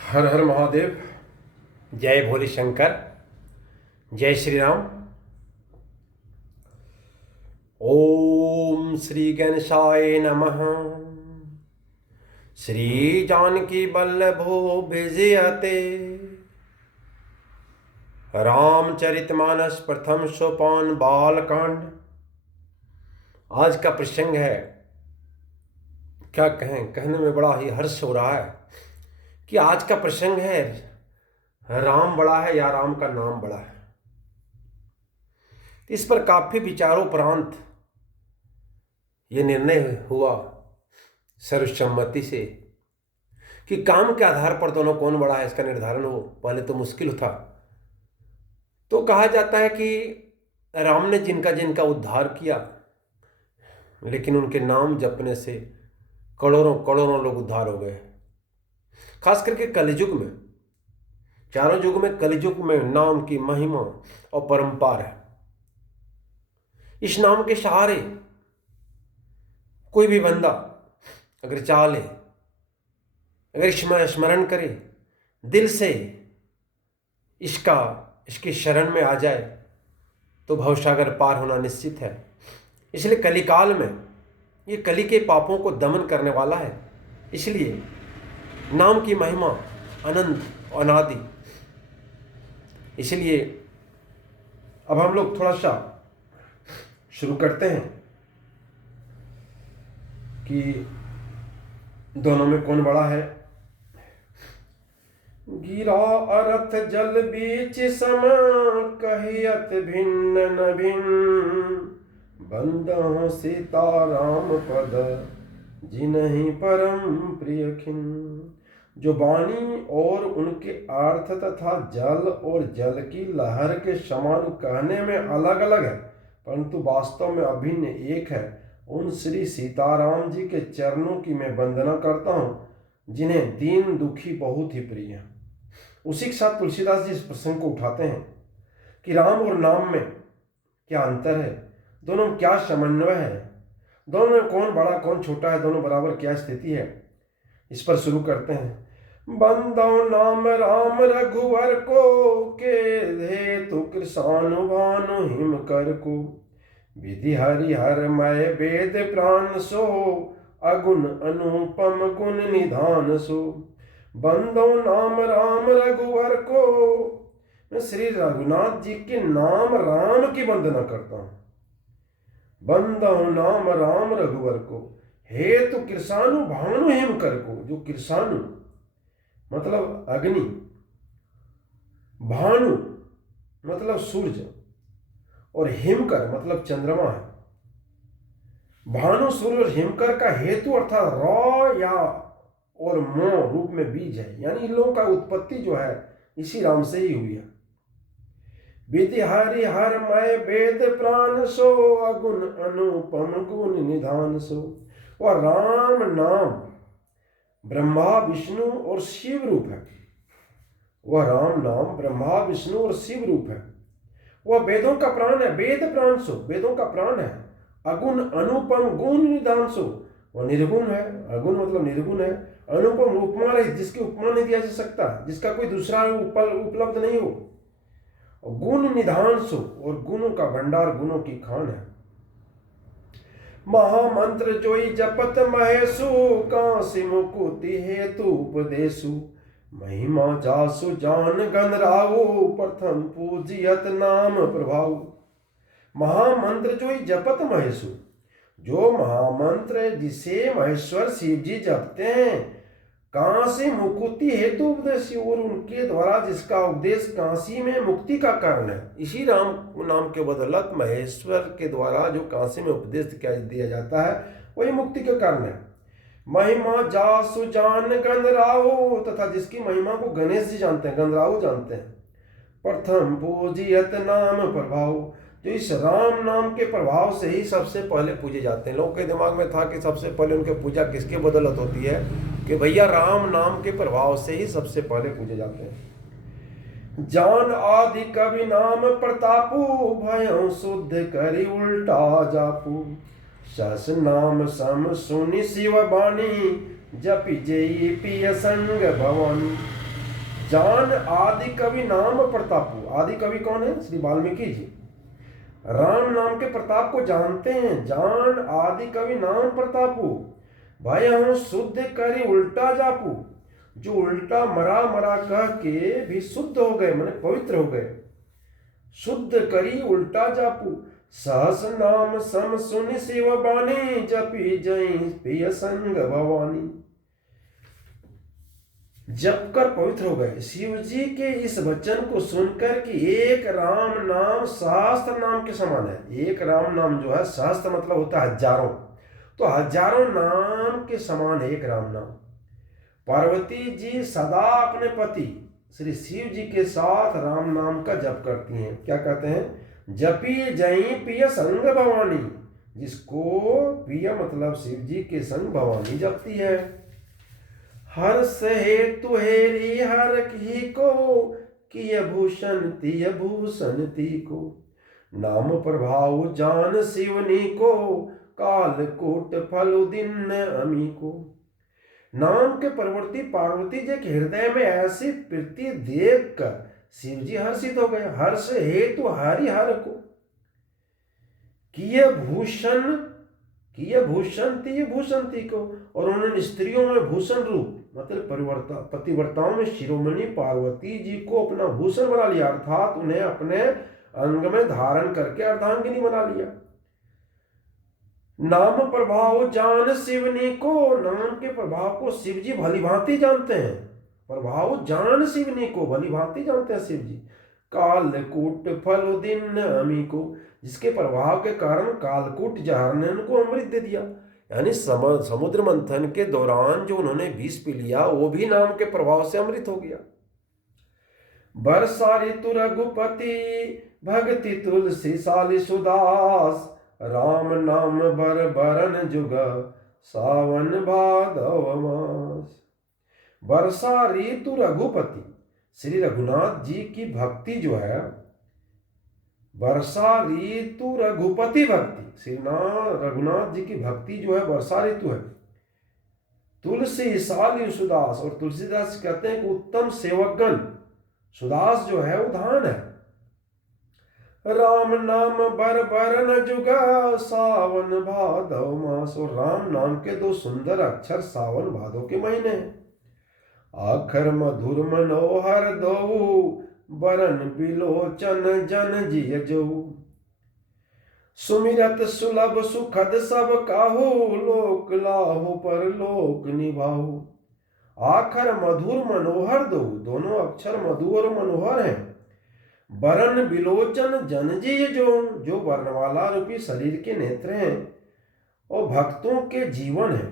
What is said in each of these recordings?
हर हर महादेव। जय भोले शंकर। जय श्री राम। ओम श्री गणेशाय नमः। श्री जानकी वल्लभो विजयते। रामचरितमानस प्रथम सोपान बालकांड। आज का प्रसंग है, क्या कहें, कहने में बड़ा ही हर्ष हो रहा है कि आज का प्रसंग है राम बड़ा है या राम का नाम बड़ा है। इस पर काफी विचारोपरांत ये निर्णय हुआ सर्वसम्मति से कि काम के आधार पर दोनों कौन बड़ा है इसका निर्धारण हो। पहले तो मुश्किल था। तो कहा जाता है कि राम ने जिनका जिनका उद्धार किया, लेकिन उनके नाम जपने से करोड़ों करोड़ों लोग उद्धार हो गए। खास करके कलियुग में, चारों युग में कलियुग में नाम की महिमा और परंपार है। इस नाम के सहारे कोई भी बंदा अगर चाह ले, अगर स्मरण करे, दिल से इसकी शरण में आ जाए तो भवसागर पार होना निश्चित है। इसलिए कलिकाल में ये कली के पापों को दमन करने वाला है। इसलिए नाम की महिमा अनंत अनादि। इसलिए अब हम लोग थोड़ा सा शुरू करते हैं कि दोनों में कौन बड़ा है। गिरा अरथ जल बीच सम, कहियत भिन्न न भिन्न। बंदा सीता राम पद, जिन्हि परम प्रिय खिन। जो वाणी और उनके अर्थ तथा जल और जल की लहर के समान कहने में अलग अलग है, परंतु वास्तव में अभिन्न एक है। उन श्री सीताराम जी के चरणों की मैं वंदना करता हूँ, जिन्हें दीन दुखी बहुत ही प्रिय है। उसी के साथ तुलसीदास जी इस प्रसंग को उठाते हैं कि राम और नाम में क्या अंतर है, दोनों में क्या समन्वय है, दोनों में कौन बड़ा कौन छोटा है, दोनों बराबर क्या स्थिति है। इस पर शुरू करते हैं। बंदो नाम राम रघुवर को, के हेतु कृषानु भानु हिम कर को। विधि हरिहर मय वेद प्राण सो, अगुण अनुपम गुण निधान सो। बंदो नाम राम रघुवर को, मैं श्री रघुनाथ जी के नाम राम की वंदना करता हूं। बंदो नाम राम रघुवर को, हेतु कृषानु भानु हिम कर को। जो कृषानु मतलब अग्नि, भानु मतलब सूर्य, और हिमकर मतलब चंद्रमा है। भानु सूर्य और हिमकर का हेतु अर्थात र या और मो रूप में बीज है, यानी इन लोगों का उत्पत्ति जो है इसी राम से ही हुई है। विधि हरि हर मय वेद प्राण सो, अगुण अनुपम गुण निधान सो। वह राम नाम ब्रह्मा विष्णु और शिव रूप है। वह राम नाम ब्रह्मा विष्णु और शिव रूप है। वह वेदों का प्राण है, वेद प्राण सो, वेदों का प्राण है। अगुण अनुपम गुण निधान सो, वह निर्गुण है। अगुण मतलब निर्गुण है। अनुपम उपमा रहित, जिसकी उपमा नहीं दिया जा सकता, जिसका कोई दूसरा उपलब्ध नहीं हो। और गुण निधान सो, और गुणों का भंडार, गुणों की खान है। महामंत्र जोई जपत महेशु, कांसी मुकुति हेतु उपदेशु। महिमा जासु जान गण राहु, प्रथम पूजियत नाम प्रभाव। महामंत्र जोई जपत महेशु, जो महामंत्र जिसे महेश्वर शिव जी जपते हैं। कांसी मुकुति हेतु उपदेश, और उनके द्वारा जिसका उपदेश कांसी में मुक्ति का कारण है। इसी राम नाम के बदौलत महेश्वर के द्वारा जो कांसी में उपदेश दिया जाता है वही मुक्ति का कारण है। महिमा जासु जान गण राहु, तथा जिसकी महिमा को गणेश जी जानते हैं, गणराहु जानते हैं। प्रथम पूजियत नाम प्रभाव, जो इस राम नाम के प्रभाव से ही सबसे पहले पूजे जाते हैं। लोगों के दिमाग में था कि सबसे पहले उनकी पूजा किसके बदौलत होती है, कि भैया राम नाम के प्रभाव से ही सबसे पहले पूजे जाते हैं। जान आदि कवि नाम प्रतापु, भयों शुद्ध करी उल्टा जापू। सस नाम सम सुनि शिव बानी, जपि जेई पिय संग भवानी। जान आदि कवि नाम प्रतापु। आदि कवि कौन है? श्री वाल्मीकि जी। राम नाम के प्रताप को जानते हैं। जान आदि कवि नाम प्रतापु, भाई हम शुद्ध करी उल्टा जापू। जो उल्टा मरा मरा कह के भी शुद्ध हो गए, माने पवित्र हो गए। शुद्ध करी उल्टा जापू, सहस नाम सम सुन शिव बानी, जपी जय पिय संग भवानी। जप कर पवित्र हो गए। शिव जी के इस वचन को सुनकर कि एक राम नाम सहस्त्र नाम के समान है। एक राम नाम जो है, सहस्त्र मतलब होता है हजारों, तो हजारों नाम के समान है एक राम नाम। पार्वती जी सदा अपने पति श्री शिव जी के साथ राम नाम का जप करती हैं। क्या कहते हैं? जपी जई पिय संग भवानी, जिसको पिय मतलब शिव जी के संग भवानी जपती है। हर्ष हेतु हेरी हर ही को, किय भूषण तिय भूषण ती को। नाम प्रभाव जान शिवनी को, काल कोट फल दिन अमी को। नाम के परवर्ती पार्वती जी के हृदय में ऐसी प्रीति देख कर शिव जी हर्षित हो गए। हर्ष हेतु हरिहर को, किय भूषण ती भूषण ती को। और उन्होंने स्त्रियों में भूषण रूप मतलब पतिव्रताओं में शिरोमणि पार्वती जी को अपना भूषण बना लिया, अर्थात उन्हें अपने अंग में धारण करके अर्धांगिनी बना लिया। नाम प्रभाव जान शिवनी को, नाम के प्रभाव को शिव जी भली भांति जानते हैं। प्रभाव जान शिवनी को, भली भांति जानते हैं शिव जी। कालकूट फल दिन अमी को, जिसके प्रभाव के कारण कालकूट जहर ने उनको अमृत दे दिया। यानी समुद्र मंथन के दौरान जो उन्होंने विष पी लिया, वो भी नाम के प्रभाव से अमृत हो गया। बरसा ऋतु रघुपति, भक्ति तुलसी साली सुदास। राम नाम बर बरन जुग, सावन भादव मास। वर्षा ऋतु रघुपति, श्री रघुनाथ जी की भक्ति जो है, वर्षा ऋतु रघुपति भक्ति, श्री रघुनाथ जी की भक्ति जो है वर्षा ऋतु है। तुलसी साली सुदास, और तुलसीदास कहते हैं कि उत्तम सेवकगण, सुदास जो है वो धान है। राम नाम बर बरन जुगा, सावन भादव मास। और राम नाम के दो सुंदर अक्षर सावन भादव के महीने हैं। आखर मधुर मनोहर दो, बरन बिलोचन जन जिय जो। सुमिरत सुलभ सुखद सब काहू, लोक लाहू पर लोक निभाहू। आखर मधुर मनोहर दो, दोनों अक्षर मधु और मनोहर हैं। बरन बिलोचन जन जिय जो वर्णवाला रूपी शरीर के नेत्र हैं और भक्तों के जीवन है।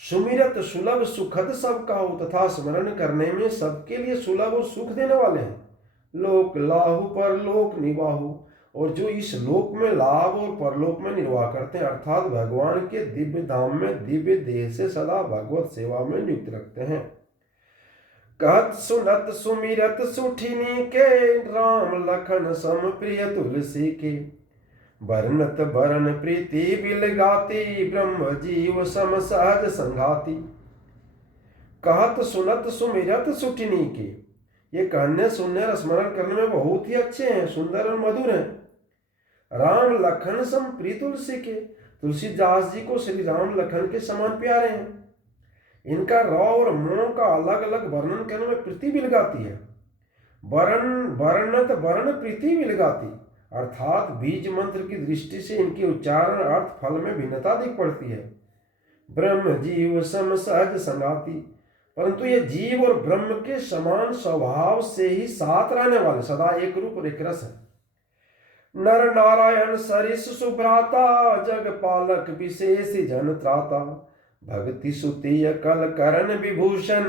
सुमिरत सुलभ सुखद सब काहू, तथा स्मरण करने में सबके लिए सुलभ और सुख देने वाले हैं। लोक लाहू पर लोक निवाहू, और जो इस लोक में लाभ और परलोक में निर्वाह करते हैं, अर्थात भगवान के दिव्य धाम में दिव्य देह से सदा भगवत सेवा में नियुक्त रखते हैं। कहत सुनत सुमिरत सुठिनी के, राम लखन सम प्रिय तुलसी के। बरनत बरन प्रीति बिल गाती, ब्रह्म जीव सम सहज संघाती। कहत सुनत सुमिरत सुठिनी के, ये कहने सुनने और स्मरण करने में बहुत ही अच्छे हैं, सुंदर और मधुर हैं। राम लखन सम प्रिय तुलसी के, तुलसीदास जी को श्री राम लखन के समान प्यारे हैं। इनका रौ और मोह का अलग अलग वर्णन करने में प्रीति बिल गाती है। बरनत बरन प्रीति बिल गाती, अर्थात बीज मंत्र की दृष्टि से इनके उच्चारण अर्थ फल में भिन्नता दिख पड़ती है। ब्रह्म जीव सम सहज संगाती, परंतु ये जीव और ब्रह्म के समान स्वभाव से ही साथ रहने वाले, सदा एक रूप और एक रस है। नर नारायण सरिस सुभ्राता, जग पालक विशेष जन त्राता। भक्ति सुतीय कल करण विभूषण,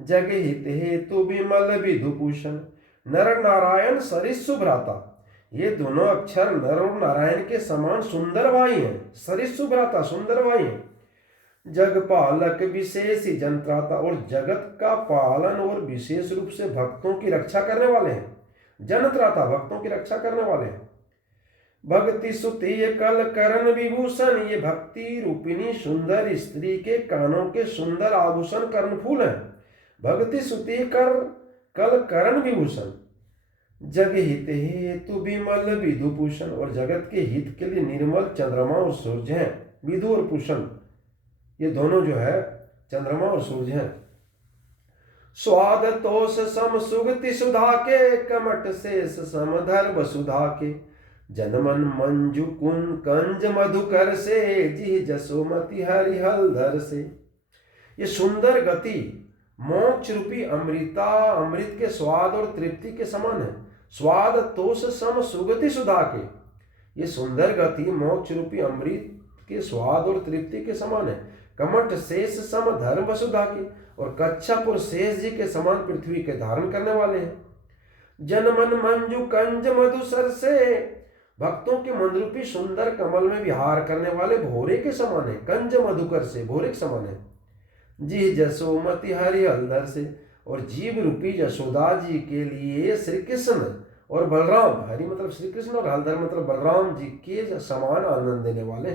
जग हित हेतु विमल विधुभूषण। नर नारायण सरिस सुभ्राता, ये दोनों अक्षर नर और नारायण के समान सुंदर भाई हैं। सरिस सुभ्राता सुंदर भाई हैं। जग पालक विशेष जंत्राता, और जगत का पालन और विशेष रूप से भक्तों की रक्षा करने वाले हैं। जनत्राता भक्तों की रक्षा करने वाले हैं। भक्ति सुतीय कल करण विभूषण, ये भक्ति रूपिणी सुंदर स्त्री के कानों के सुंदर आभूषण कर्णफूल हैं। भक्ति सुतीय कर कल करण विभूषण, जग हित हेतु विमल विधुभूषण, और जगत के हित के लिए निर्मल चंद्रमा और सूर्य हैं। विधु और भूषण ये दोनों जो है चंद्रमा और सूर्य हैं। स्वाद तोष सम सुगति सुधा के, कमट शेष सम धर्म सुधा के, जनमन मंजु कुन कंज मधुकर से, जी जसोमति हरिहलधर से। ये सुंदर गति मोक्ष रूपी अमृत के स्वाद और तृप्ति के समान है। स्वाद तोष सम सुगति सुधा के, ये सुंदर गति मोक्ष रूपी अमृत के स्वाद और तृप्ति के समान है। कमठ शेष सम धर्म वसुधा के, और कच्छपुर शेष जी के समान पृथ्वी के धारण करने वाले हैं। जनमन मंजू कंज मधुसर से, भक्तों के मन रूपी सुंदर कमल में विहार करने वाले भोरे के समान है। कंज मधुकर से भोरे के समान है। जी जसोमति हरिहलधर से, और जीव रूपी यशोदा जी के लिए श्री कृष्ण और बलराम, हरि मतलब श्री कृष्ण और हलधर मतलब बलराम जी के समान आनंद देने वाले।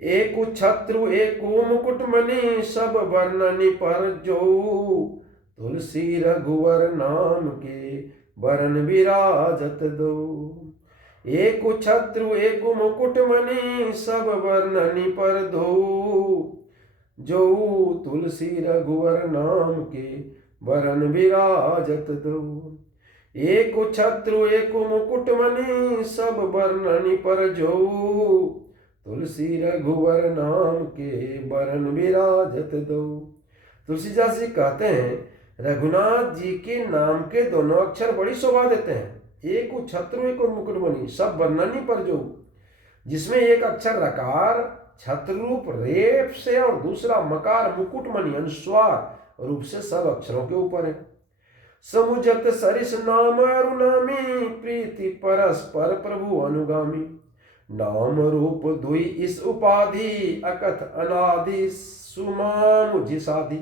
एक छत्रु एक मुकुट मणि, सब वर्णनि पर जो, तुलसी रघुवर नाम के बरन विराजत दो। एक छत्रु एक मुकुट मणि, सब वर्णनि पर दो, जो तुलसी रघुवर नाम के बरन विराजत दो। एक छत्रु एक मुकुट मणि, सब वर्णनि पर जो, तुलसी रघुवर नाम के बरन विराजत दो। तुलसीदास जी कहते हैं रघुनाथ जी के नाम के दोनों अक्षर बड़ी शोभा देते हैं। एक छत्रु एक मुकुटमणि, सब वर्णनि पर जो, जिसमें एक अक्षर रकार छत्ररूप रेप से और दूसरा मकार मुकुटमणि अनुस्वार रूप से सब अक्षरों के ऊपर है। समुझत सरिस नाम अरुणामी, प्रीति परस्पर प्रभु अनुगामी, नाम रूप दुई इस उपाधि, अकथ अनादि सुमाम जिसादि।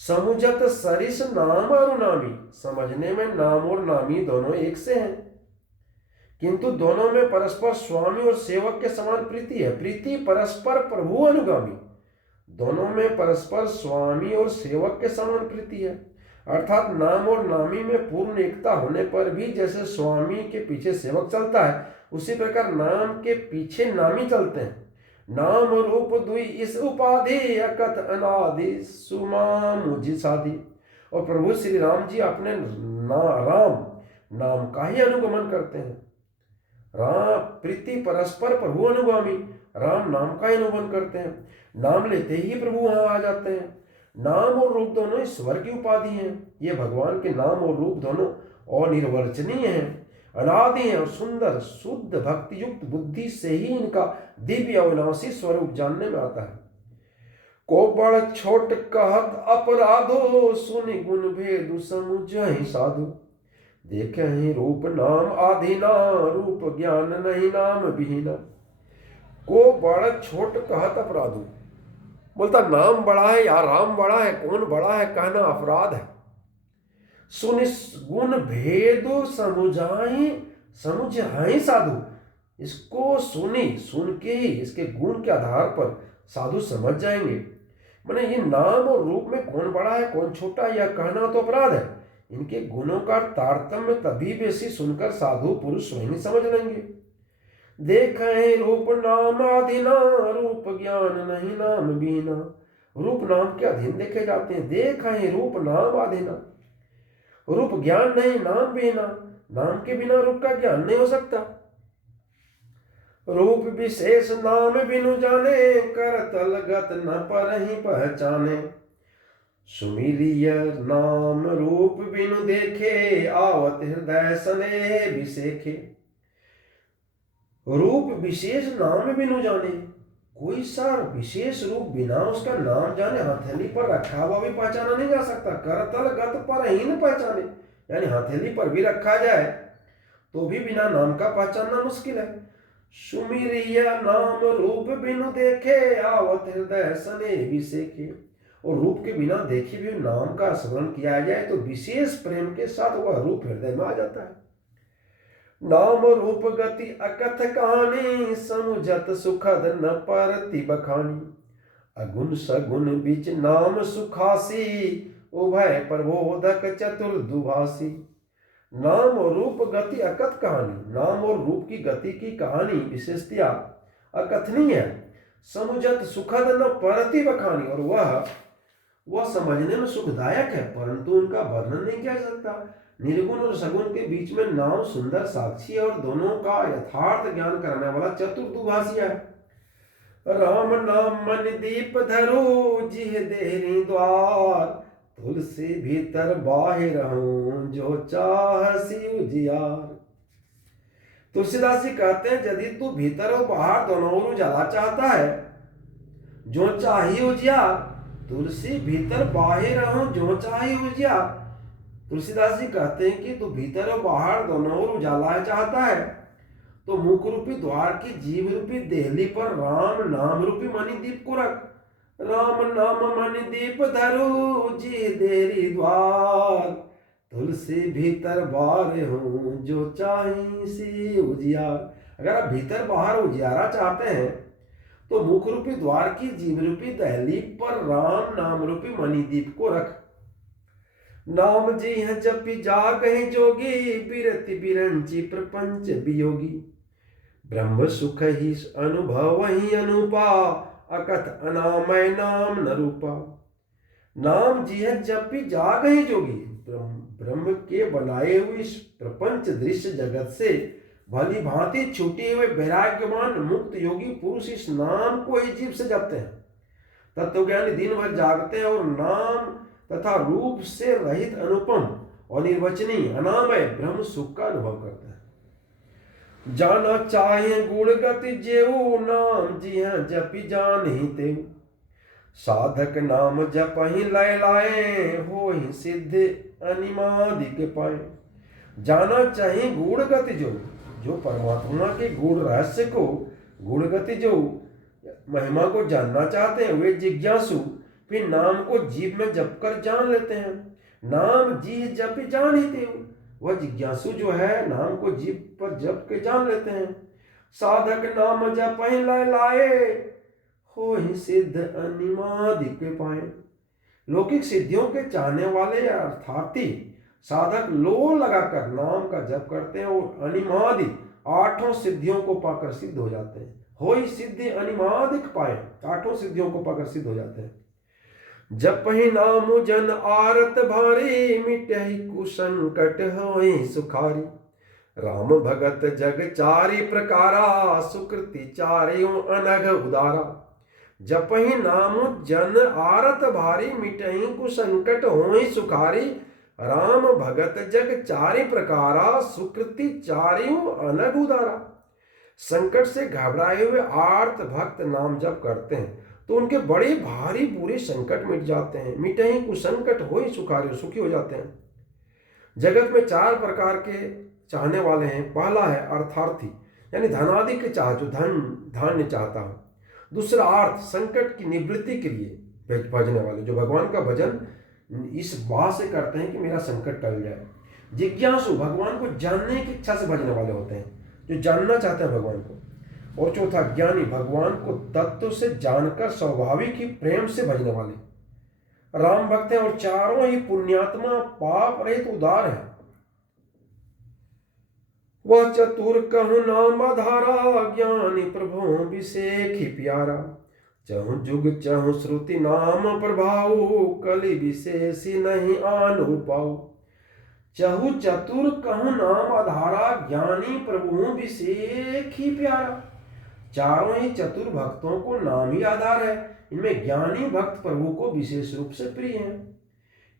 समुझत सरिस नाम अरुणामी, समझने में नाम और नामी दोनों एक से हैं, किंतु दोनों में परस्पर स्वामी और सेवक के समान प्रीति है। प्रीति परस्पर प्रभु अनुगामी, दोनों में परस्पर स्वामी और सेवक के समान प्रीति है। अर्थात नाम और नामी में पूर्ण एकता होने पर भी जैसे स्वामी के पीछे सेवक चलता है, उसी प्रकार नाम के पीछे नामी चलते हैं। नाम रूप दुई इस उपाधि, अकथ अनादि सुमाम जिसादि। और प्रभु श्री राम जी अपने राम नाम का ही अनुगमन करते हैं। राम प्रीति परस्पर प्रभु अनुगामी, राम नाम का ही अनुगमन करते हैं। नाम लेते ही प्रभु वहां आ जाते हैं। नाम और रूप दोनों ईश्वर की उपाधि हैं। ये भगवान के नाम और रूप दोनों अनिर्वचनीय हैं, अनादि हैं और सुंदर शुद्ध भक्ति युक्त बुद्धि से ही इनका दिव्य अविनाशी स्वरूप जानने में आता है। को बड़ छोट कहत अपराधो, सुनि गुण भेदु समुझहि साधु। देखे ही रूप नाम आधीना, रूप ज्ञान नहीं नाम विहीना। को बड़ छोट कहत अपराधो, बोलता नाम बड़ा है या राम बड़ा है, कौन बड़ा है कहना अपराध है। सुनि गुण भेदु समुझाई साधु, इसको सुन के ही इसके गुण के आधार पर साधु समझ जाएंगे। माने ये नाम और रूप में कौन बड़ा है कौन छोटा यह कहना तो अपराध है। इनके गुणों का तारतम्य तभी बेसी सुनकर साधु पुरुष स्वयं समझ लेंगे। देखें रूप नाम आधीना, रूप ज्ञान नहीं नाम बीना। रूप नाम के अधीन देखे जाते हैं। देखें रूप नाम आधीना, रूप ज्ञान नहीं नाम बीना। नाम के बिना रूप का ज्ञान नहीं हो सकता। रूप विशेष नाम बिनु जाने, कर तलगत न पर ही पहचाने। सुमिरिय नाम रूप बिनु देखे, आवत हृदय सने विसेखे। रूप विशेष नाम बिनु जाने, कोई सा विशेष रूप बिना उसका नाम जाने हथेली पर रखा हुआ भी पहचाना नहीं जा सकता। करतल गत पर ही न पहचाने, यानी हथेली पर भी रखा जाए तो भी बिना नाम का पहचानना मुश्किल है। सुमिरिय नाम रूप बिनु देखे, आवत हृदय सने विसेखे। और रूप के बिना देखे भी नाम का स्मरण किया जाए तो विशेष प्रेम के साथ वह रूप हृदय में आ जाता है। नाम रूप गति अकथ कहानी, समुझत सुखद न परति बखानी। अगुण सगुण बीच नाम सुखासी, उभय प्रबोधक चतुर्दुभाषी। नाम और रूप गति अकथ कहानी, नाम और रूप की गति की कहानी विशेषतया अकथनीय है। समुजत सुखद न परति बखानी, और वह समझने में सुखदायक है परंतु उनका वर्णन नहीं किया जा सकता। निर्गुण और सगुण के बीच में नाम सुंदर साक्षी है और दोनों का यथार्थ ज्ञान कराने वाला चतुर्दुभाषी है। राम नाम मन दीप धरो जिह देहरी द्वार, तुलसी भीतर बाहिर हूं जो चाहसी उजियार। तुलसीदास जी कहते हैं यदि तू भीतर और बाहर दोनों ओर उजाला चाहता है, जो चाही उजियार। तुलसी भीतर बाहिर हूं जो चाही उजियार। तुलसीदास जी कहते हैं कि तू भीतर और बाहर दोनों ओर उजाला चाहता है तो मुख रूपी द्वार की जीव रूपी देहली पर राम नाम रूपी मणि दीप को रख। राम नाम मणि दीप धरो जी देरी द्वार, तुलसी भीतर बाहर हूं जो चाही सी उजियार। अगर आप भीतर बाहर उजियारा चाहते हैं तो मुख रूपी द्वार की जीव रूपी दहली पर राम नाम रूपी मणि दीप को रख। नाम जी है जपि जागहि जोगी, बिरति बिरंची प्रपंच वियोगी। ब्रह्म सुख ही अनुभव ही अनुपा, अकथ अनामय नाम न रूपा। नाम जी है जपि जागहि जोगी, ब्रह्म के बनाए हुए इस प्रपंच दृश्य जगत से भली भांति छूटे हुए वैराग्यवान मुक्त योगी पुरुष इस नाम को ही जीव से जपते हैं। तत्वज्ञानी दिन भर जागते हैं और नाम तथा रूप से रहित अनुपम और निर्वचनीय अनामय ब्रह्म सुख का अनुभव करते हैं। जाना चाहे गुण गति जेऊ, नाम जी हैं जपि जान ही तेऊ। साधक नाम जप ही लय लाए, हो ही सिद्ध अनिमादिक पाए। जाना चाहिए गुण गति जो परमात्मा के गुण रहस्य को, गुण गति जो महिमा को जानना चाहते हैं वे जिज्ञासु फिर नाम को जीव में जप कर जान लेते हैं। नाम जी जप जान ही तेऊ, वह जिज्ञासु जो है नाम को जीव पर जप के जान लेते हैं। साधक नाम जप ही लय लाए, हो ही सिद्ध अनिमादिक पाए। लौकिक सिद्धियों के चाहने वाले अर्थार्थी साधक लो लगाकर नाम का जप करते हैं और अनिमादि 8 सिद्धियों को पाकर सिद्ध हो जाते हैं। हो ही सिद्धि अनिमादिक पाए, 8 सिद्धियों को पाकर सिद्ध हो जाते हैं। जप ही नाम जन आरत भारी, मिटहि कुसंकट होई सुखारी। राम भगत जग चारि प्रकारा, सुकृति चारियों अनघ उदारा। जप ही नाम जन आरत भारी, मिटहि कुसंकट होई सुखारी। राम भगत जग चारि प्रकारा, सुकृति चारियों अनघ उदारा। संकट से घबराए हुए आर्त भक्त नाम जप करते हैं तो उनके बड़े भारी बुरे संकट मिट जाते हैं। मिटहि कुसंकट होई सुखारी, सुखी हो जाते हैं। जगत में 4 प्रकार के चाहने वाले हैं। पहला है अर्थार्थी, यानी धनादि के चाह, जो धान्य चाहता है। दूसरा अर्थ, संकट की निवृत्ति के लिए भजने वाले, जो भगवान का भजन इस बात से करते हैं कि मेरा संकट टल जाए। जिज्ञासु, भगवान को जानने की इच्छा से भजने वाले होते हैं, जो जानना चाहते हैं भगवान को। और चौथा ज्ञानी, भगवान को तत्व से जानकर स्वाभाविक ही प्रेम से भजने वाले राम भक्त हैं। और चारों ही पुण्यात्मा, पाप रहित, उदार है। वह चतुर कहु नाम आधारा, ज्ञानी प्रभु विषेख ही प्यारा। चहु जुग चहु श्रुति नाम प्रभाव, कलि विशेषी नहीं आनु पाऊ। चहु चतुर कहु नाम आधारा, ज्ञानी प्रभु विषेख ही प्यारा। चारों ही चतुर भक्तों को नाम ही आधार है। इनमें ज्ञानी भक्त प्रभु को विशेष रूप से प्रिय हैं।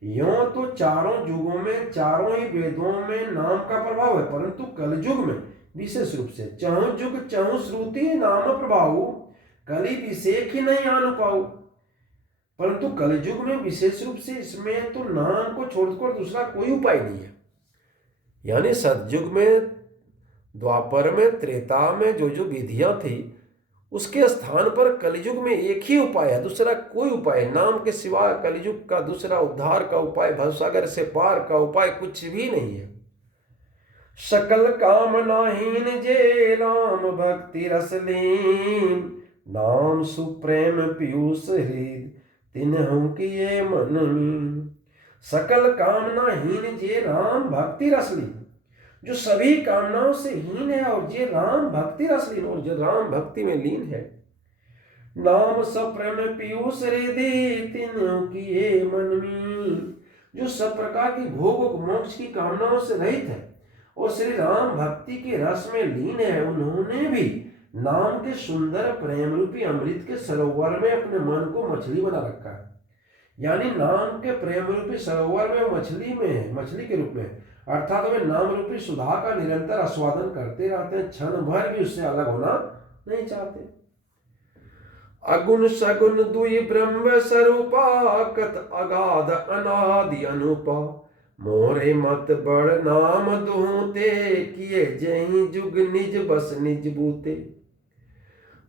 यों तो चारों युगों में, चारों ही वेदों में नाम का प्रभाव है, परंतु कलयुग में विशेष रूप से चहु जुग चहु श्रुति नाम प्रभाव, कलि विशेष ही नहीं आनु पाऊ। परंतु कलयुग में विशेष रूप से इसमें तो नाम को छोड़कर दूसरा कोई उपाय नहीं है। यानी सतयुग में, द्वापर में, त्रेता में जो विधियां थी उसके स्थान पर कलयुग में एक ही उपाय है, दूसरा कोई उपाय, नाम के सिवा कलयुग का दूसरा उद्धार का उपाय, भवसागर से पार का उपाय कुछ भी नहीं है। सकल कामनाहीन जे राम भक्ति रसलीन, नाम सुप्रेम पीयूष हृद तिन्हु किए मन मीन। सकल कामना हीन जे राम भक्ति रसली, जो सभी कामनाओं से हीन है और जे राम भक्ति रसलीन और जो राम भक्ति में लीन है। नाम सब प्रेम पीयूष रेदे तीनों किए मन में, जो सब प्रकार की भोग और मोक्ष की कामनाओं से रहित है और श्री राम भक्ति के रस में लीन है, उन्होंने भी नाम के सुंदर प्रेम रूपी अमृत के सरोवर में अपने मन को मछली बना रखा है। यानी नाम के प्रेम रूपी सरोवर में मछली के रूप में, अर्थात वे नाम रूपी सुधा का निरंतर आस्वादन करते रहते हैं, क्षण भर भी उससे अलग होना नहीं चाहते। अगुण सगुण दुई ब्रह्म स्वरूपा, कत अगाध अनादि अनुपा, मोरे मत बड़ नाम दुहते, किए जही जुग निज बस निज बूते।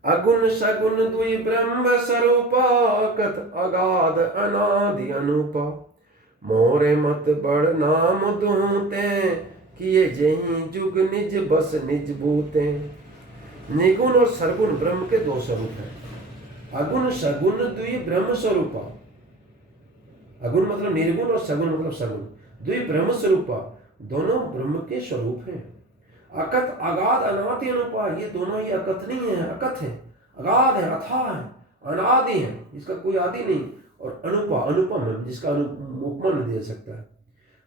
अगुण सगुण दुई ब्रह्म स्वरूपा, कत अगाध अनादि अनुपा, मोरे मत बड़ नाम दुहते, किए जही जुग निज बस निज बूते। निगुण और सरगुण ब्रह्म के दो स्वरूप हैं। अगुण सगुण द्वि ब्रह्म स्वरूपा, अगुण मतलब निर्गुण और सगुण मतलब सगुण, द्वि ब्रह्म स्वरूपा, दोनों ब्रह्म के स्वरूप हैं। अकथ अगाध अनादि अनुपा, ये दोनों ही अकथनीय है, अकथ है, अगाध है, अथाह है, अनादि है, इसका कोई आदि नहीं, और अनुपा अनुपम है, जिसका उपमा नहीं दे सकता है।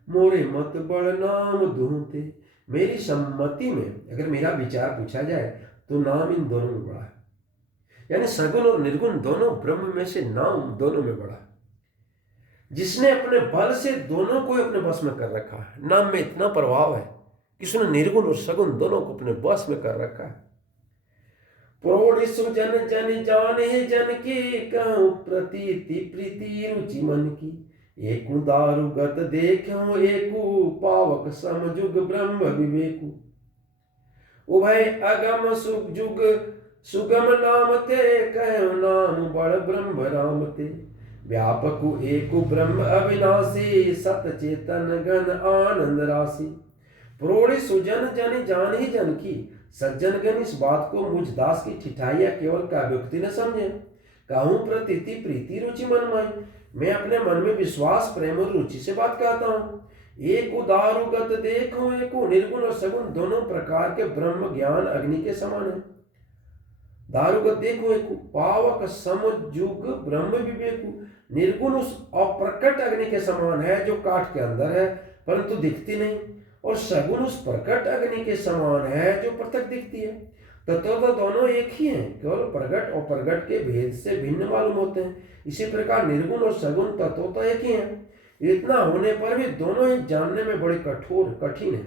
मोरे मत बड़ नाम दूते, मेरी सम्मति में अगर मेरा विचार पूछा जाए तो नाम इन दोनों में बड़ा है। यानी सगुण और निर्गुण दोनों ब्रह्म में से नाम दोनों में बड़ा है। जिसने अपने बल से दोनों को अपने बस में कर रखा है, नाम में इतना प्रभाव है कि उसने निर्गुण और सगुण दोनों को अपने बस में कर रखा है। प्रोढ़ सुजन जन जाने जन की, कहूं प्रतीति प्रीति रुचि मन की, एकु दारुगत देखो एकु, पावक समजुग ब्रह्म विवेकु। उभय अगम सुजुग सुगम नाम ते, कहो नाम बड़ ब्रह्म राम ते, व्यापकु एकु ब्रह्म अविनाशी, सत चेतन गण आनंद राशि। प्रोढ़ सुजन जन जान ही जन की, सज्जन गण इस बात को मुझ दास की ठिठाई या केवल काव्योक्ति न समझे। कहूं प्रतीति प्रीति रुचि मन माई, मैं अपने मन में विश्वास प्रेम और रुचि से बात कहता हूँ। एक उदारुगत देखो एको, निर्गुण और सगुण दोनों प्रकार के ब्रह्म ज्ञान अग्नि के समान है। दारुगत देखो एको, पावक समजुग ब्रह्म विवेकु, निर्गुण उस अप्रकट अग्नि के समान है जो काठ के अंदर है परंतु दिखती नहीं, और सगुण उस प्रकट अग्नि के समान है जो पृथक दिखती है। तत्व तो दोनों एक ही हैं, केवल प्रगट और प्रगट के भेद से भिन्न मालूम होते हैं। इसी प्रकार निर्गुण और सगुण तत्व तो एक ही हैं, इतना होने पर भी दोनों ही जानने में बड़े कठिन है,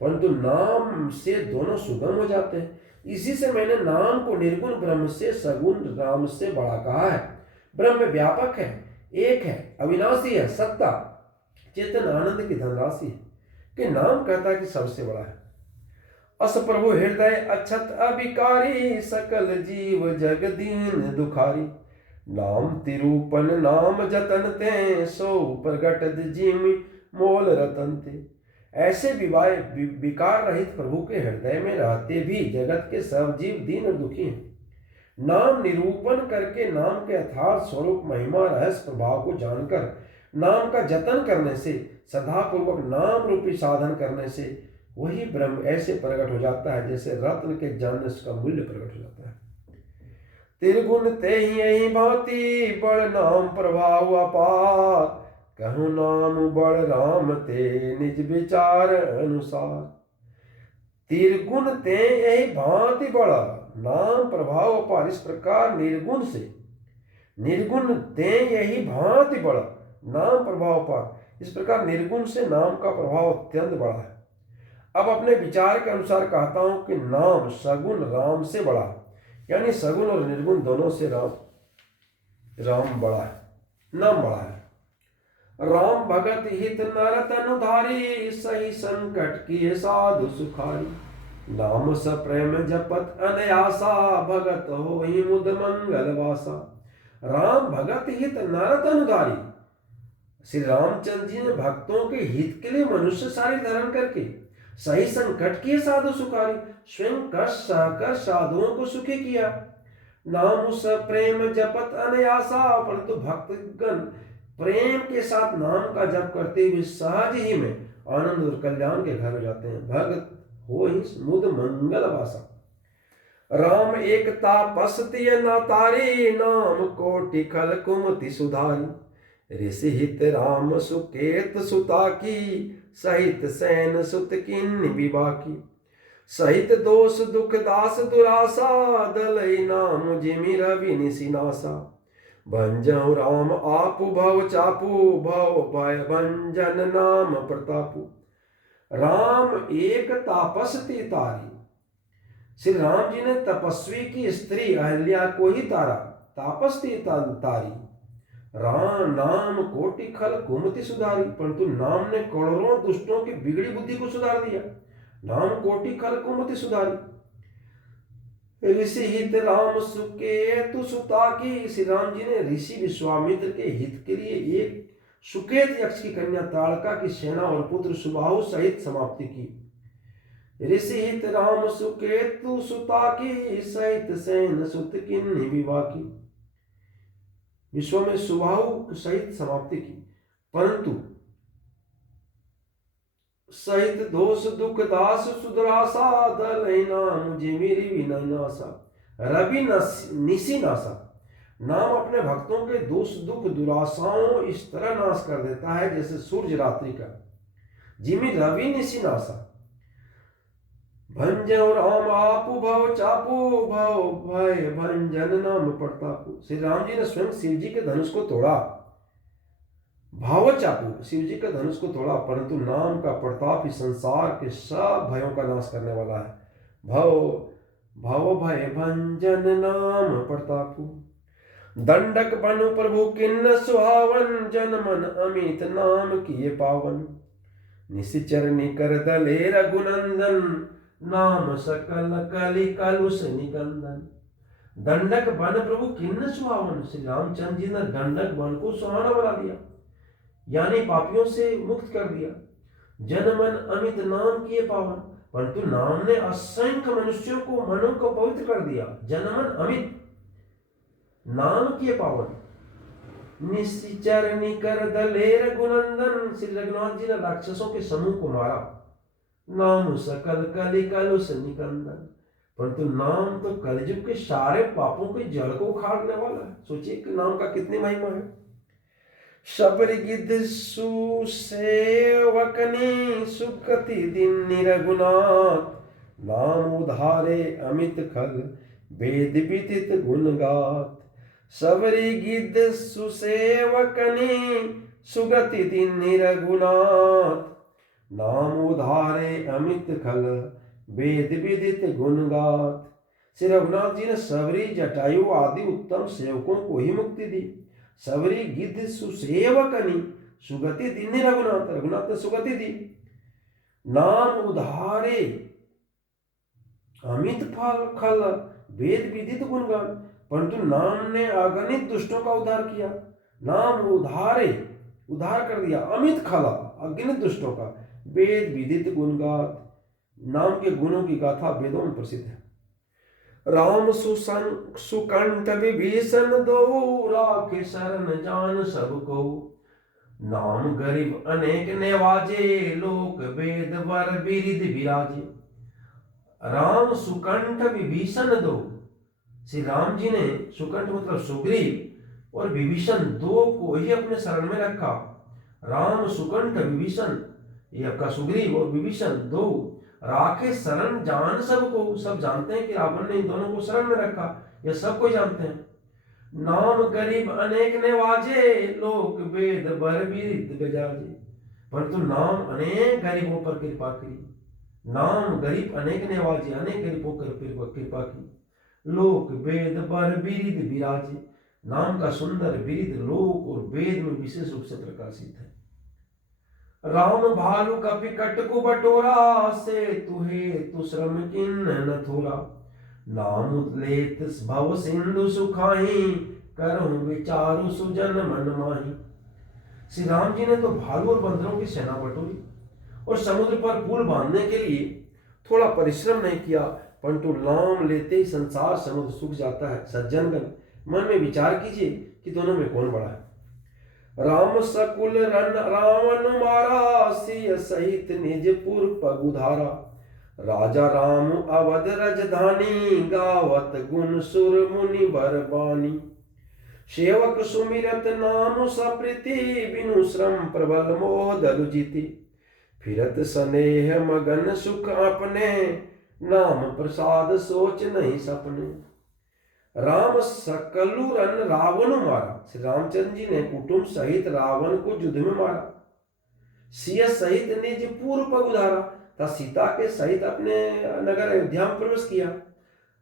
परंतु नाम से दोनों सुगम हो जाते हैं। इसी से मैंने नाम को निर्गुण ब्रह्म से सगुण राम से बड़ा कहा है। ब्रह्म व्यापक है, एक है, अविनाशी है, सत्ता चेतन आनंद की धनराशि है, कि नाम कहता है कि सबसे बड़ा है। अस प्रभु हृदय अक्षत अविकारी, सकल जीव जग दीन दुखारी, नाम तिरूपन नाम जतन ते, सो प्रगट जिम मोल रतन ते। ऐसे विकार रहित प्रभु के हृदय में रहते भी जगत के सब जीव दीन और दुखी हैं। नाम निरूपण करके नाम के यथार्थ स्वरूप महिमा रहस्य प्रभाव को जानकर नाम का जतन करने से, सदापूर्वक नाम रूपी साधन करने से वही ब्रह्म ऐसे प्रकट हो जाता है जैसे रत्न के जानने से उसका मूल्य प्रकट हो जाता है। तिरगुण ते ही भांति बड़ नाम प्रभाव अपार, कहूँ नाम बड़ राम ते निज विचार अनुसार। तिरगुण ते यही भांति बड़ा नाम प्रभाव अपार, इस प्रकार निर्गुण से निर्गुण ते यही भांति बड़ा नाम प्रभाव अपार, इस प्रकार निर्गुण से नाम का प्रभाव अत्यंत बड़ा है। अब अपने विचार के अनुसार कहता हूं कि नाम सगुण राम से बड़ा है, यानी सगुण और निर्गुण दोनों से राम बड़ा है, नाम बड़ा है। राम भगत हित नर तनु धारी, सही संकट किए साधु सुखारी, नाम स प्रेम जपत अनयासा, भगत हो ही मुद मंगल वासा। राम भगत हित नर तनु धारी, श्री रामचंद्र जी ने भक्तों के हित के लिए मनुष्य शरीर धारण करके सही संकट किए साधु सुखारी, स्वयं कष्ट सहकर साधुओं को सुखी किया। नाम उस प्रेम जपत अनयासा, परंतु भक्तगण प्रेम के साथ नाम का जप करते हुए सहज ही में आनंद और कल्याण के घर हो जाते हैं। भगत हो ही मुद मंगल वासा। राम एक तापस्ति न तारी, नाम कोटि खल कुमति सुधारी। ऋषि हित राम सुकेत सुता की, सहित सैन सुत किन्नि विभा की। सहित दोष दुख दास दुरासा, दलई नाम जिमि रवि निसिनासा। भंजहु राम आपु भव चापू, भव भय भंजन नाम प्रतापु। राम एक तापस्ति तारी। श्री राम जी ने तपस्वी की स्त्री अहल्या को ही तारा, तापस्ती तारी। राम नाम कोटि खल कुमति सुधारी, परंतु नाम ने करोड़ों दुष्टों की बिगड़ी बुद्धि को सुधार दिया। नाम कोटि खल कुमति सुधारी। ऋषि हित राम सुकेतु सुता की। श्री राम जी ने ऋषि विश्वामित्र के हित के लिए एक सुकेत यक्ष की कन्या ताड़का की सेना और पुत्र सुबाहु सहित समाप्ति की। ऋषि हित राम सुकेतु सुता की, सहित सैन सुत किन्नि विभा की। विश्व में सुबाहु सहित समाप्ति की, परंतु सहित दोष दुख दास सुदरासा, दलई नाम जिमिरि विनयनासा। रवि निसिनासा। नाम अपने भक्तों के दोष दुख दुरासाओं इस तरह नाश कर देता है जैसे सूर्य रात्रि का। जिमि रवि निसिनासा। भंजन राम आपु भव चापू, भव भय भंजन नाम प्रतापु। श्री राम जी ने स्वयं शिव जी के धनुष को तोड़ा। भाव चापू, शिव जी के धनुष को तोड़ा, परंतु नाम का प्रताप इस संसार के सब भयों का नाश करने वाला है। भव भव भय भंजन नाम प्रतापु। दंडक बनु प्रभु किन्न सुहावन, जन मन अमित नाम किए पावन। निशिचर निकर दले रघुनंदन, नाम सकल कलि कलुष निकंदन। दंडक बन प्रभु किन्न सुहावन। श्री रामचंद्र जी ने दंडक बन को सुहाना बना दिया, यानी पापियों से मुक्त कर दिया। जन मन अमित नाम किए पावन, परंतु नाम ने असंख्य मनुष्यों को मनों को पवित्र कर दिया। जन मन अमित नाम किए पावन। निश्चर निकर दले रघुनंदन। श्री रघुनाथ जी ने राक्षसों के समूह को मारा। नाम सकल कलि कलुष निकंदन, परंतु नाम तो कलयुग के सारे पापों के जड़ को उखाड़ने वाला है। सोचिए कि नाम का कितनी महिमा है। शबरी गिद्ध सुसेवकनी, सुकति दिन रघुनाथ। नाम उधारे अमित खल, वेद विदित गुण गात। सबरी गिद्ध सुसेवकनी, सुगति दिन रघुनाथ। नाम उधारे अमित खल, वेद विदित गुण गात। श्री रघुनाथ जी ने सबरी जटायु आदि उत्तम सेवकों को ही मुक्ति दी। सबरी गिद्ध सुसेवकनी, सुगति दिन रघुनाथ। रघुनाथ ने सुगति दी। नाम उधारे अमित फल खल, वेद विदित गुण गान, परंतु नाम ने अगणित दुष्टों का उद्धार किया। नाम उधारे, उद्धार कर दिया, अमित खला, अगणित दुष्टों का, वेद विदित गुण गात। नाम के गुणों की गाथा वेदों में प्रसिद्ध है। राम सुकंठ विभीषण दो, राखे शरण जान सबको। नाम गरीब अनेक नेवाजे, लोक वेद वर बिरिद विराजे। राम सुकंठ विभीषण दो। श्री राम जी ने सुकंठ मतलब सुग्रीव और विभीषण दो को ही अपने शरण में रखा। राम सुकंठ विभीषण, ये आपका सुग्रीव और विभीषण दो, राखे शरण जान सबको। सब जानते हैं कि रावण ने इन दोनों को शरण में रखा, यह सब कोई जानते हैं। नाम गरीब अनेक नेवाजे, लोक वेद बर बिरिद गजाजे। परंतु नाम अनेक गरीबों पर कृपा की। नाम गरीब अनेक नेवाजे, अनेक गरीबों पर कृपा की। लोक वेद बर बिरिद विराजे। नाम का सुंदर बिरिद लोक और वेद में विशेष रूप से प्रकाशित है। राम भालू कपि कटकु बटोरा, से तुहे तु श्रम किन्न न थोरा। नाम लेत भव सिंधु सुखाई, करहु विचारु सुजन मन माही। श्री राम जी ने तो भालू और बंदरों की सेना बटोरी और समुद्र पर पुल बांधने के लिए थोड़ा परिश्रम नहीं किया, परंतु नाम लेते ही संसार समुद्र सूख जाता है। सज्जनगण, मन में विचार कीजिए कि दोनों में कौन बड़ा है। राम सकुल रन रावण मारा, सिय सहित निजपुर पगुधारा। राजा राम अवध रजधानी, गावत गुण सुर मुनि बरबानी। सेवक सुमिरत नाम सप्रीति, बिनु श्रम प्रबल मोह दलु जीति। फिरत स्नेह मगन सुख अपने, नाम प्रसाद सोच नहीं सपने। राम सकलु रन रावण मारा, श्री रामचंद्र जी ने कुटुंब सहित रावण को युद्ध में मारा। सिय सहित निज पूर्व पग उधारा, था सीता के सहित अपने नगर अयोध्या में प्रवेश किया।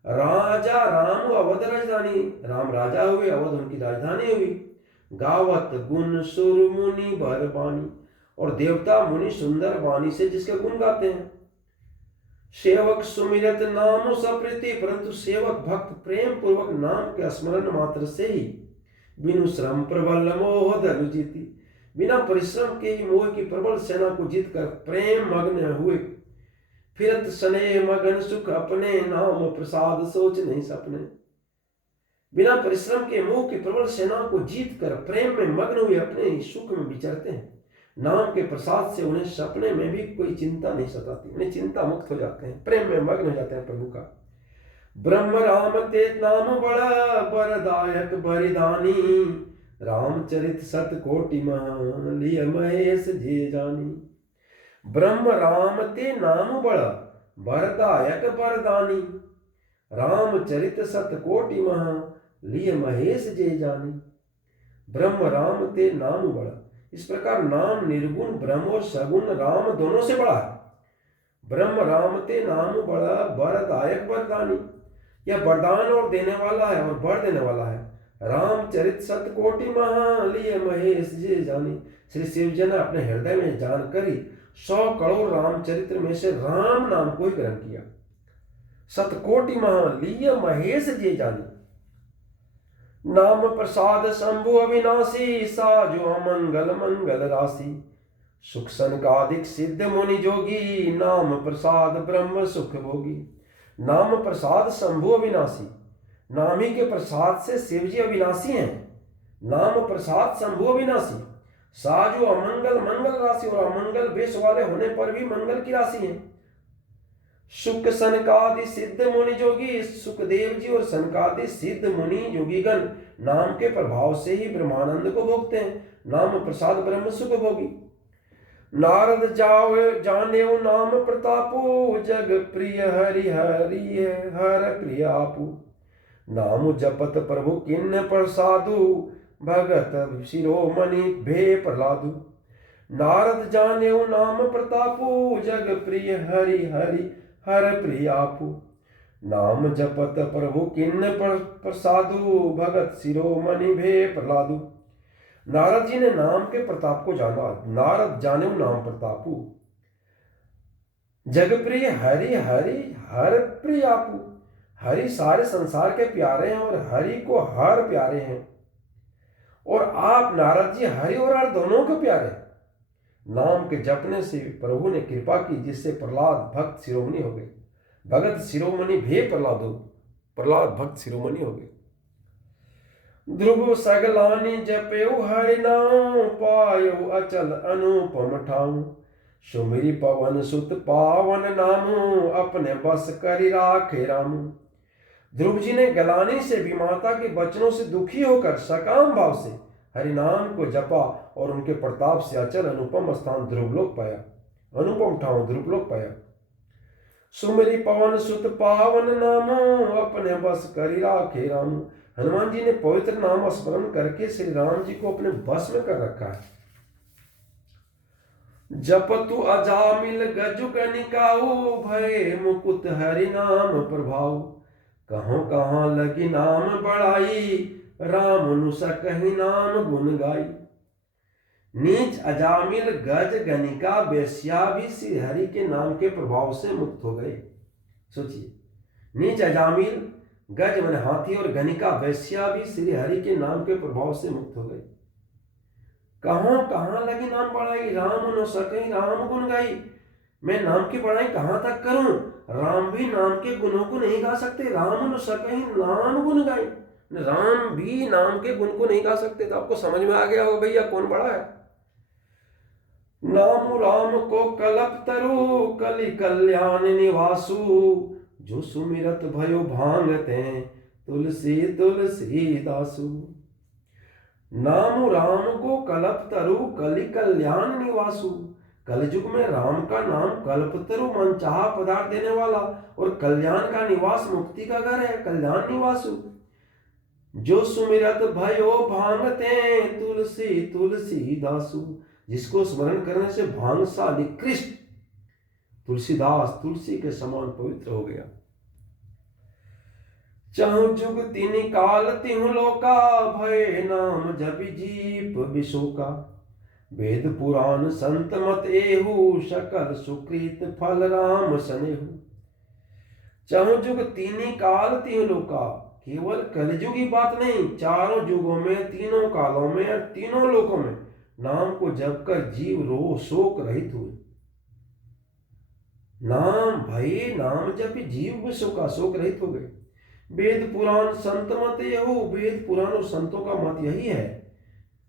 राजा राम अवध राजधानी, राम राजा हुए, अवध उनकी राजधानी हुई। गावत गुण सुर मुनि बरबानी, और देवता मुनि सुंदर वाणी से जिसके गुण गाते हैं। सेवक सुमिरत नाम सप्रीति, परंतु सेवक भक्त प्रेम पूर्वक नाम के स्मरण मात्र से ही बिनु श्रम प्रबल मोह धनु जीती, बिना परिश्रम के ही मोह की प्रबल सेना को जीतकर प्रेम मग्न हुए। फिरत स्नेह मगन सुख अपने, नाम प्रसाद सोच नहीं सपने। बिना परिश्रम के मोह की प्रबल सेना को जीतकर प्रेम में मग्न हुए अपने ही सुख में विचरते हैं। नाम के प्रसाद से उन्हें सपने में भी कोई चिंता नहीं सताती, उन्हें चिंता मुक्त हो जाते हैं, प्रेम में मग्न हो जाते हैं प्रभु का। ब्रह्म राम ते नाम बड़ा, बरदायक बरिदानी। रामचरित सत कोटि महा, लिय महेश जे जानी। ब्रह्म राम ते नाम बड़ा, बरदायक बरदानी। रामचरित सत कोटि महा, लिय महेश जे जानी। ब्रह्म राम ते नाम बड़ा, इस प्रकार नाम निर्गुण ब्रह्म और सगुण राम दोनों से बड़ा है। ब्रह्म राम ते नाम बड़ा, वरदायक वरदानी, यह वरदान और देने वाला है और वर देने वाला है। रामचरित सतकोटि महा, लिय महेश जे जानी। श्री शिव जी ने अपने हृदय में जानकर ही 100 करोड़ रामचरित्र में से राम नाम को ही ग्रहण किया। सतकोटि महा, लिय महेश जे जानी। नाम प्रसाद शंभु अविनाशी, साजो अमंगल मंगल राशि। सुख सनकादिक सिद्ध मुनि जोगी, नाम प्रसाद ब्रह्म सुख भोगी। नाम प्रसाद शंभु अविनाशी, नाम ही के प्रसाद से शिव जी अविनाशी हैं। नाम प्रसाद शंभु अविनाशी, साजो अमंगल मंगल राशि, और अमंगल वेश वाले होने पर भी मंगल की राशि है। सुख सनकादि सिद्ध मुनि जोगी, सुखदेव जी और सनकादि सिद्ध मुनि जोगीगण नाम के प्रभाव से ही ब्रह्मानंद को भोगते हैं। नाम प्रसाद ब्रह्म सुख भोगी। नारद जाओ जाने नाम प्रतापो, जग प्रिय हरि हरि हर प्रिय आपू। नाम जपत प्रभु किन्न प्रसादु, भगत शिरोमणि भे प्रहलादु। नारद जाने नाम प्रतापो, जग प्रिय हरि हरि हर प्रिय आपू। नाम जपत प्रभु किन्न प्रसादु, भगत शिरोमणि भे प्रहलादु। नारद जी ने नाम के प्रताप को जाना। नारद जाने नाम प्रतापु, जग प्रिय हरि हरि हर प्रिय आपू। हरि सारे संसार के प्यारे हैं और हरि को हर प्यारे हैं, और आप नारद जी हरि और हर दोनों के प्यारे। नाम के जपने से प्रभु ने कृपा की, जिससे प्रहलाद भक्त शिरोमणि हो गए। भगत शिरोमणि भे प्रहलादो, प्रहलाद भक्त शिरोमणि हो गए। ध्रुव सगलानी जपेऊ हरि नाम, पायो अचल अनुपम ठाऊ। सुमिरि पवन सुत पावन नामो, अपने बस करि राखे रामू। ध्रुव जी ने गलानी से भी माता के वचनों से दुखी होकर सकाम भाव से हरिनाम को जपा, और उनके प्रताप से अचल अनुपम स्थान ध्रुवलोक पाया, अनुपम ठाव ध्रुवलोक पाया। सुमिरि पवन सुत पावन नामो, अपने बस करि राखे रामू। हनुमान जी ने पवित्र नाम स्मरण करके श्री राम जी को अपने बस में कर रखा है। जपतु अजामिल गजु कनिकाऊ, भय मुकुत हरि नाम प्रभाऊ। कहों कहाँ लगी नाम बढ़ाई, राम नुसा कहीं नाम गुण गाई। नीच अजामिल गज गनिका बेस्या भी श्री हरि के नाम के प्रभाव से मुक्त हो गए। सोचिए, नीच अजामिल गज मन हाथी और गनिका वैश्या भी श्री हरि के नाम के प्रभाव से मुक्त हो गई। कहाँ लगी नाम बढ़ाई, राम न सके राम गुण गाई। मैं नाम की बढ़ाई कहां तक करूं? राम भी नाम के गुणों को नहीं गा सकते। राम न सके नाम गुण गाई, राम भी नाम के गुण को नहीं गा सकते। तो आपको समझ में आ गया होगा भैया कौन बड़ा है। नाम राम को कलप तरु कलि कल्याण निवासु, जो सुमिरत भयो भांगते तुलसी तुलसी दासु। नाम राम को कल्प तरु कलि कल्याण निवासु। कलयुग में राम का नाम कल्पतरु मनचाहा पदार्थ देने वाला और कल्याण का निवास मुक्ति का घर है, कल्याण निवासु। जो सुमिरत भयो भांगते तुलसी तुलसी दासु, जिसको स्मरण करने से भांग सा निकृष्ट तुलसीदास तुलसी के समान पवित्र हो गया। चहु जुग तिनि काल तिहु लोका, भय नाम जपि जीप विशोका। वेद पुराण संत मत एहु, सकल सुकृत फल राम सनेहु। चहु जुग तिनि काल तिहु लोका, केवल कलयुग की बात नहीं, चारों युगों में, तीनों कालों में और तीनों लोकों में नाम को जप कर जीव रो शोक रहित हुए। नाम भय नाम जपि जीव विशोका, शोक रहित हो गए। वेद पुराण संत मत यहु, वेद पुराण और संतों का मत यही है।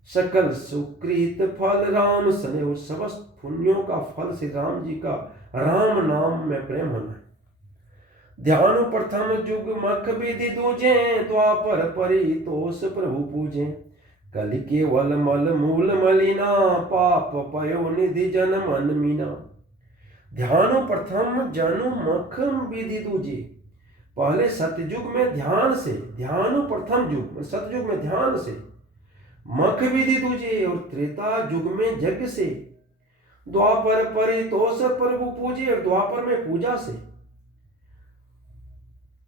सकल सुकृत फल राम स्नेह, समस्त पुण्यों का फल श्री राम जी का राम नाम में प्रेम होना है। ध्यान प्रथम युग मख विधि दूजे, द्वापर परितोष प्रभु पूजे। कलि केवल मल मूल मलिना, पाप पयो निधि जन मन मीना। ध्यान प्रथम जनु मख विधि दूजे, पहले सतयुग में ध्यान से, ध्यान प्रथम युग सतयुग में ध्यान से, मख विधि तुझे और त्रेता युग में यज्ञ से, द्वापर परितोष प्रभु पूजे और द्वापर में पूजा से।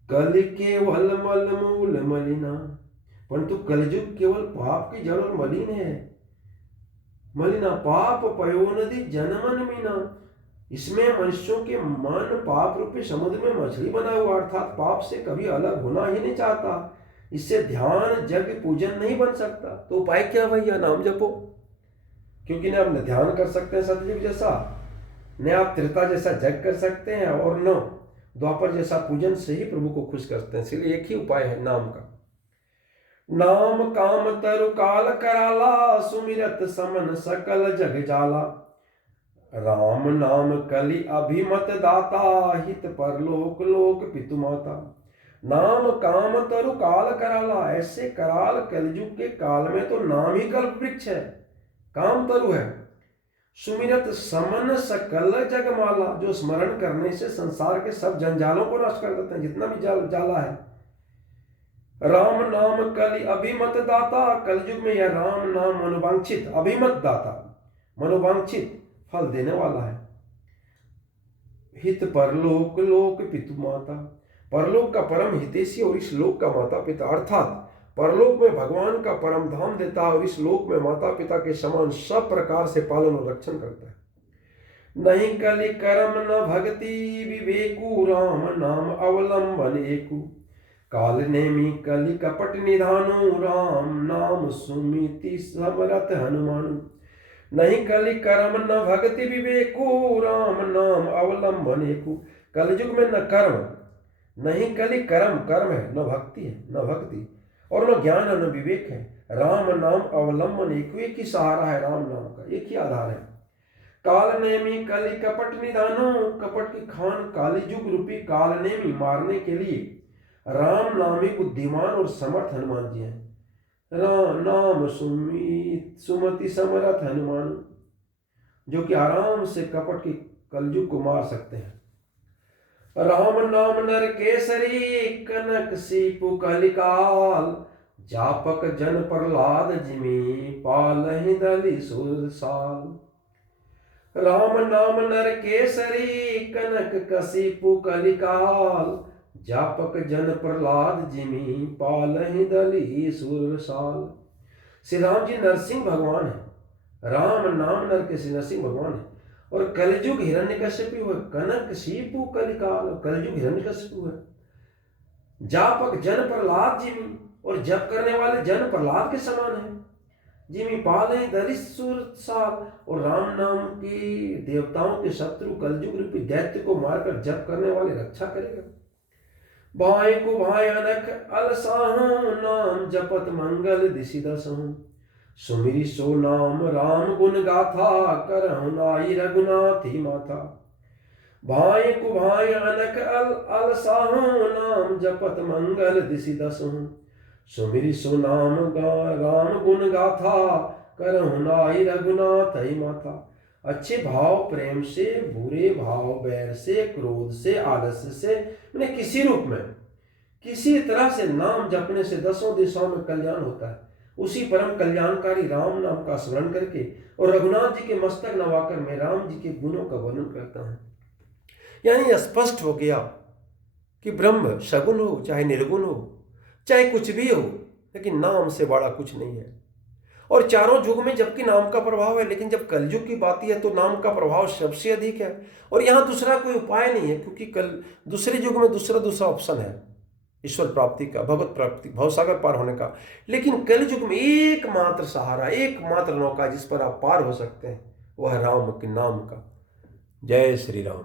कल केवल मल मूल मलिना, परंतु कलयुग केवल पाप की जड़ और मलिन है। मलिना पाप पयोनदि जनमन मीना, इसमें मनुष्यों के मन पाप रूपी समुद्र में मछली बना हुआ, अर्थात पाप से कभी अलग होना ही नहीं चाहता। इससे ध्यान जग पूजन नहीं बन सकता। तो उपाय क्या भैया? नाम जपो, क्योंकि न आप ध्यान कर सकते हैं सतयुग जैसा, न आप त्रेता जैसा जग कर सकते हैं, और न द्वापर जैसा पूजन से ही प्रभु को खुश करते हैं। इसलिए एक ही उपाय है नाम का। नाम काम तरु काल कराला, सुमिरत समन सकल जग जाला। राम नाम कलि अभिमत दाता, हित परलोक लोक पितु माता। नाम काम तरु काल कराला, ऐसे कराल कलयुग के काल में तो नाम ही कल्प वृक्ष है, काम तरु है। सुमिरत समन सकल जगमाला, जो स्मरण करने से संसार के सब जंजालों को नष्ट कर देते हैं, जितना भी जाला है। राम नाम कलि अभिमत दाता, कलयुग में यह राम नाम मनोवांछित, अभिमत दाता मनोवांछित फल देने वाला है। हित परलोक लोक पितु माता, परलोक का परम हितैषी और इस लोक का माता पिता, अर्थात परलोक में भगवान का परम धाम देता है और इस लोक में माता पिता के समान सब प्रकार से पालन और रक्षण करता है। नहीं कलि कर्म न भक्ति विवेकु, राम नाम अवलंबन एकु। काल नेमि कलि कपट निधानु, राम नाम सुमिति समरथ हनुमानु। नहीं कलि कर्म न भक्ति विवेकु, राम नाम अवलंबन एकु। कलयुग में न कर्म, नहीं कलि कर्म, कर्म है, न भक्ति है, न भक्ति, और न ज्ञान है, न विवेक है। राम नाम अवलंबन एकु, एक ही सहारा है राम नाम का, एक ही आधार है। काल नेमि कलि कपट निधानु, कपट की खान काली युग रूपी काल नेमि मारने के लिए राम नामी बुद्धिमान और समर्थ हनुमान जी हैं। राम नाम सुमति समरथ हनुमान, जो कि आराम से कपट की कलयुग को मार सकते हैं। राम नाम नर केसरी, कनक सीपु कलिकाल। जापक जन प्रहलाद जिमि, पालहि दलि सुरसाल। राम नाम नर केसरी, कनक कसीपु कलिकाल। जापक जन प्रहलाद जिमि, पालहि दलि सुरसाल। श्री राम जी नरसिंह भगवान है। राम नाम नर के श्री नरसिंह भगवान है। और कलयुग हिरण्यकश्यपु है, कनक सीपु कलिकाल, कलयुग हिरण्यकश्यपु है। जापक जन प्रहलाद जिमि, और जप करने वाले जन प्रहलाद के समान है। जिमि पाले दलि सुरसाल, और राम नाम की देवताओं के शत्रु कलयुग रूपी दैत्य को मारकर जप करने वाले रक्षा करेगा। भाय को भाय अनक अलसाहू, नाम जपत मंगल दिसि दसहु। सुमिरि सो नाम राम गुण गाथा, करहु नाई रघुनाथी माथा। भाय को भाय अनक अलसाहू, नाम जपत मंगल दिसि दसहु। सुमिरि सो नाम राम गुण गाथा, करहु नाई रघुनाथी माथा। अच्छे भाव प्रेम से, बुरे भाव बैर से, क्रोध से, आलस्य से, मैंने किसी रूप में किसी तरह से नाम जपने से 10 दिशाओं में कल्याण होता है। उसी परम कल्याणकारी राम नाम का स्मरण करके और रघुनाथ जी के मस्तक नवाकर मैं राम जी के गुणों का वर्णन करता हूं। यानी स्पष्ट हो गया कि ब्रह्म सगुण हो चाहे निर्गुण हो चाहे कुछ भी हो, लेकिन नाम से बड़ा कुछ नहीं है। और चारों युग में जबकि नाम का प्रभाव है, लेकिन जब कलयुग की बात है तो नाम का प्रभाव सबसे अधिक है। और यहाँ दूसरा कोई उपाय नहीं है, क्योंकि कल दूसरे युग में दूसरा ऑप्शन है ईश्वर प्राप्ति का, भगवत प्राप्ति, भवसागर पार होने का। लेकिन कल युग में एकमात्र सहारा, एकमात्र नौका जिस पर आप पार हो सकते हैं, वह राम के नाम का। जय श्री राम।